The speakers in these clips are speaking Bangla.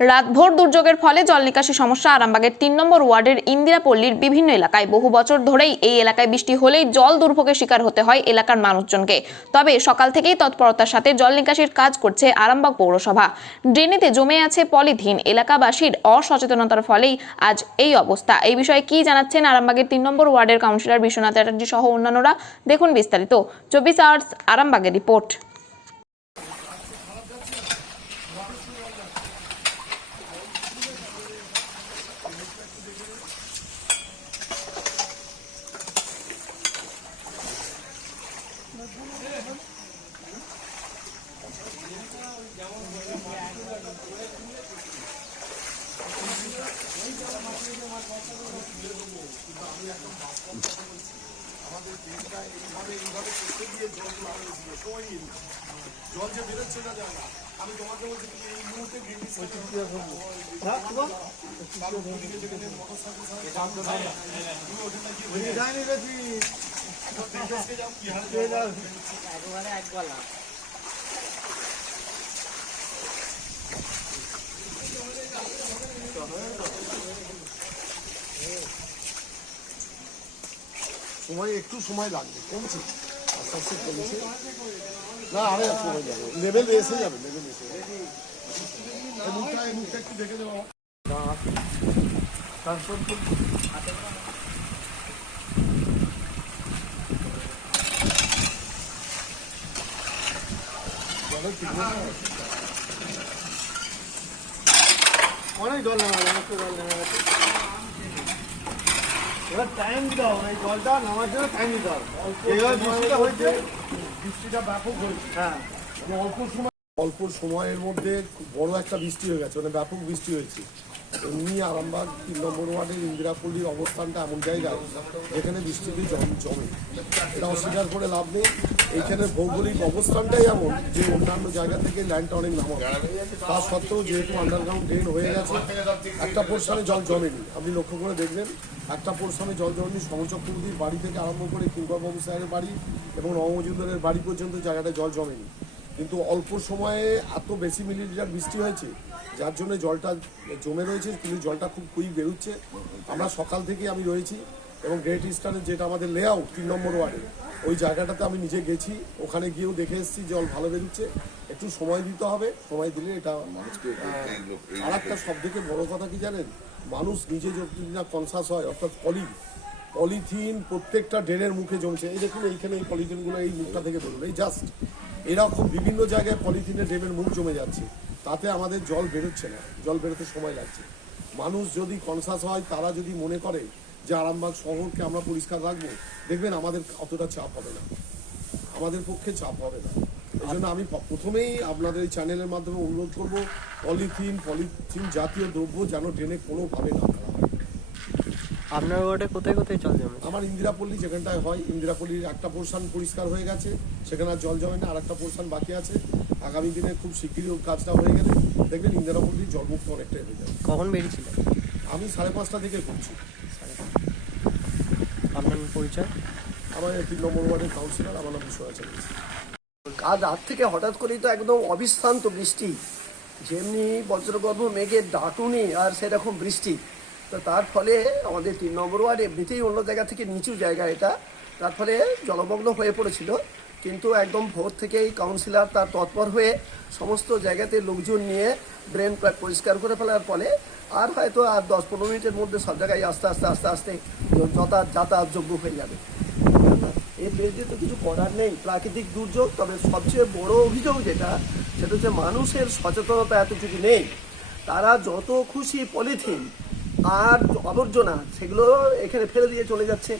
রাতভর দুর্যোগের ফলে জল নিকাশি সমস্যা আরামবাগের ৩ নম্বর ওয়ার্ডের ইন্দিরাপল্লীর বিভিন্ন এলাকায়। বহু বছর ধরেই এই এলাকায় বৃষ্টি হলেই জল দুর্ভোগের শিকার হতে হয় এলাকার মানুষজনকে। তবে সকাল থেকেই তৎপরতার সাথে জল নিকাশির কাজ করছে আরামবাগ পৌরসভা। ড্রেনেতে জমে আছে পলিথিন। এলাকাবাসীর অসচেতনতার ফলেই আজ এই অবস্থা। এই বিষয়ে কি জানাচ্ছেন আরামবাগের ৩ নম্বর ওয়ার্ডের কাউন্সিলর বিশ্বনাথ চ্যাটার্জি সহ অন্যান্যরা, দেখুন বিস্তারিত। 24 আওয়ার্স আরামবাগের রিপোর্ট। জল যে বেরোচ্ছে না জানা, আমি তোমাকে বলছি এই মুহূর্তে সময় একটু সময় লাগবে, কমছে আস্তে আস্তে কমছে না, আরে সময় যাবে, লেভেল এসে যাবে, লেভেল এসে যাবে। এই মুখটা একটু দেখে দেবো। অনেক জল নেওয়া যায়, অনেক জল নেওয়া গেছে। এবার টাইম দিতে হবে, এই জলটা নামার জন্য টাইম দিতে হবে। এইভাবে বৃষ্টিটা হয়েছে, বৃষ্টিটা ব্যাপক হয়েছে। হ্যাঁ, অল্প সময়ের মধ্যে বড় একটা বৃষ্টি হয়ে গেছে, মানে ব্যাপক বৃষ্টি হয়েছে। এমনি আরামবাগ ৩ নম্বর ওয়ার্ডের ইন্দিরাপল্লীর অবস্থানটা এমন জায়গায় যেখানে বৃষ্টিতে জমে, এটা অস্বীকার করে লাভ নেই। এইখানের ভৌগোলিক অবস্থানটাই এমন যে অন্যান্য জায়গা থেকে ল্যান্ডটা অনেক নামা, তা সত্ত্বেও যেহেতু আন্ডারগ্রাউন্ড ড্রেন হয়ে গেছে, একটা পোর্শনে জল জমেনি। আপনি লক্ষ্য করে দেখবেন, একটা পোর্শনে জল জমেনি। সমচক্রবর্তীর বাড়ি থেকে আরম্ভ করে কিংকরবাবু স্যারের বাড়ি এবং নবমজুমদারের বাড়ি পর্যন্ত জায়গাটা জল জমেনি। কিন্তু অল্প সময়ে এত বেশি মিলিলিটার বৃষ্টি হয়েছে, যার জন্য জলটা জমে রয়েছে, কিন্তু জলটা খুব কুইক বেরোচ্ছে। আমরা সকাল থেকেই আমি রয়েছি এবং গ্রেট ইস্টার্নের যেটা আমাদের লেআউট ৩ নম্বর ওয়ার্ডে, ওই জায়গাটাতে আমি নিজে গেছি, ওখানে গিয়েও দেখে এসেছি জল ভালো বেরোচ্ছে। একটু সময় দিতে হবে, সময় দিলে এটা মানুষকে। আর একটা সব থেকে বড়ো কথা কি জানেন, মানুষ নিজে যদি না কনসাস হয়, অর্থাৎ পলিথিন প্রত্যেকটা ড্রেনের মুখে জমছে। এই দেখুন এইখানে এই পলিথিনগুলো এই মুখটা থেকে বেরোলো, এই জাস্ট এরকম বিভিন্ন জায়গায় পলিথিনের ড্রেনের মুখ জমে যাচ্ছে, তাতে আমাদের জল বেরোচ্ছে না, জল বেরোতে সময় লাগছে। মানুষ যদি কনসাস হয়, তারা যদি মনে করে যে আরামবাগ শহরকে আমরা পরিষ্কার রাখবো, দেখবেন আমাদের অতটা চাপ হবে না, আমাদের পক্ষে চাপ হবে না। এই জন্য আমি প্রথমেই আপনাদের এই চ্যানেলের মাধ্যমে অনুরোধ করবো, পলিথিন জাতীয় দ্রব্য যেন ড্রেনে কোনোভাবে না ফেলা হয়। আপনার ওয়ার্ডে কোথায় কোথায় জল জমে? আমার ইন্দিরাপল্লী যেখানটায় হয়, ইন্দিরাপল্লীর একটা পোর্শন পরিষ্কার হয়ে গেছে, সেখানে আর জল জমে না। আর একটা পোর্শন বাকি আছে, আগামী দিনে খুব শীঘ্রই কাজটা হয়ে গেলে দেখবেন ইন্দিরাপল্লীর জলমুক্ত অনেকটাই হয়ে যাবে। কখন বেরিয়েছিলেন? আমি 5:30 থেকে করছি। আপনার পরিচয়? আমার ৩ নম্বর ওয়ার্ডের কাউন্সিলর, আমার নাম বিশ্বনাথ চ্যাটার্জি। কাল রাত থেকে হঠাৎ করেই তো একদম অবিশ্রান্ত বৃষ্টি, যেমনি বজ্রগর্ভ মেঘের ডাটুনি আর সেরকম বৃষ্টি। তো তার ফলে আমাদের ৩ নম্বর ওয়ার্ড এমনিতেই অন্য জায়গা থেকে নিচু জায়গা এটা, তার ফলে জলমগ্ন হয়ে পড়েছিল। কিন্তু একদম ভোর থেকেই কাউন্সিলর তার তৎপর হয়ে সমস্ত জায়গাতে লোকজন নিয়ে ড্রেন পরিষ্কার করে ফেলার ফলে আর হয়তো আর 10-15 মিনিটের মধ্যে সব জায়গায় আস্তে আস্তে আস্তে আস্তে যাতায়াতযোগ্য হয়ে যাবে। এর বিরুদ্ধে তো কিছু করার নেই, প্রাকৃতিক দুর্যোগ। তবে সবচেয়ে বড় অভিযোগ যেটা, সেটা হচ্ছে মানুষের সচেতনতা এতটুকু নেই। তারা যত খুশি পলিথিন আর আবর্জনা সেগুলো এখানে ফেলে দিয়ে চলে যাচ্ছে,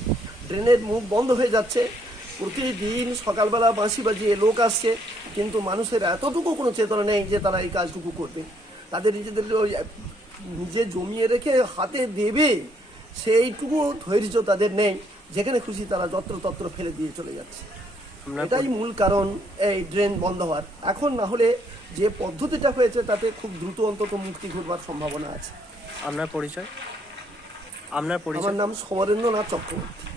ড্রেনের মুখ বন্ধ হয়ে যাচ্ছে। প্রতিদিন সকালবেলা বাঁশি বাজিয়ে লোক আসছে, কিন্তু মানুষের এতটুকু কোনো চেতনা নেই যে তারা এই কাজটুকু করবে। তাদের নিজেদের নিজে জমিয়ে রেখে হাতে দেবে সেইটুকু ধৈর্য তাদের নেই, যেখানে খুশি তারা যত্রতত্র ফেলে দিয়ে চলে যাচ্ছে। এটাই মূল কারণ এই ড্রেন বন্ধ হওয়ার। এখন না হলে যে পদ্ধতিটা হয়েছে তাতে খুব দ্রুত অন্তত মুক্তি ঘটবার সম্ভাবনা আছে। আপনার পরিচয়? আমার নাম সমরেন্দ্রনাথ চক্রবর্তী।